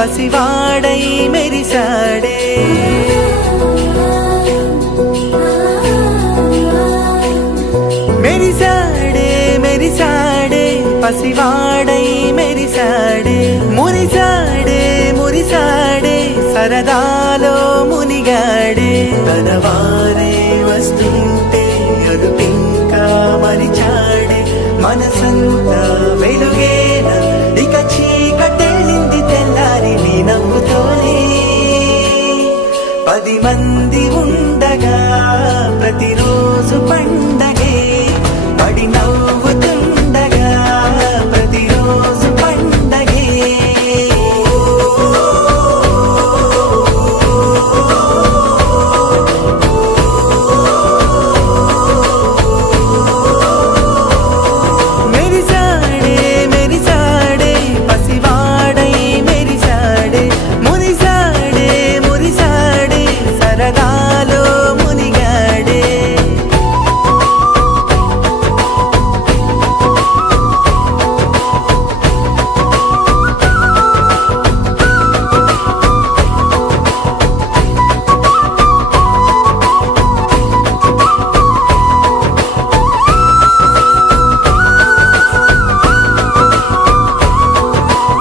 పసివాడై మెరిసాడే మెరిసాడే మెరిసాడే పసివాడై మెరిసాడే మురిసాడే మురిసాడే సరదాలో మునిగాడే తనవారే వస్తుంటే అదుపింకా మరిచాడే మనసంతా వెలుగేనా ఇక చీకటెళ్ళింది తెల్లారి నీ నవ్వుతోనే 10 మంది ఉండగా ప్రతిరోజు పండగే పడి నవ్వుతుండగా ప్రతిరోజు పండగే మెరిసాడే మెరిసాడే పసివాడై మెరిసాడే మురిసాడే మురిసాడే సరదాలో మునిగాడే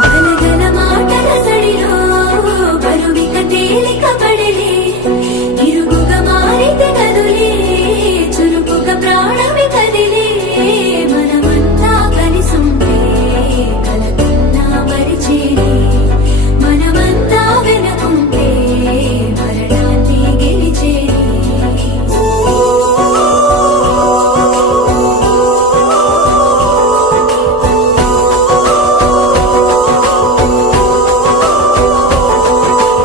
గలగల మాటల సడిలో బరువిక తేలిక పడలే ఇరుగుగా మారితే కదులే చురుకుగా ప్రాణమి కదిలే మనమంతా కలిసుంటే కలకన్నా మరిచేనే మనమంతా వెనకుంటే మరణాన్ని గెలిచేనే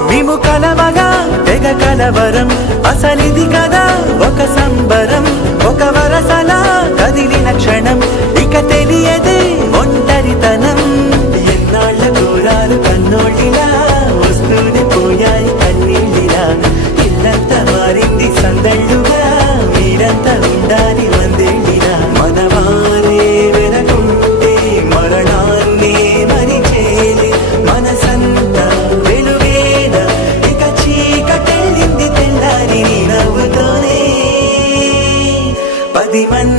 మేము కలవగా తెగ కలవరం అసలిది కదా ఒక సంబరం ఒక వరసలా కదిలిన క్షణం ఇక తెలియదే ఒంటరితనం ఎన్నాళ్ళ దూరాలు కన్నోళ్ళిలా వస్తూనే పోయాయి కన్నీళ్ళిలా ఇల్లంతా మారింది సందళ్ళుగా మీరంతా ఉండాలి వందేళ్ళిలా మనవారే వెనకుంటే మరణాన్ని మరిచేలే మనసంతా వెలుగేన ఇక చీకటెళ్ళింది తెల్లారి నీ నవ్వుతోనే 10 మంది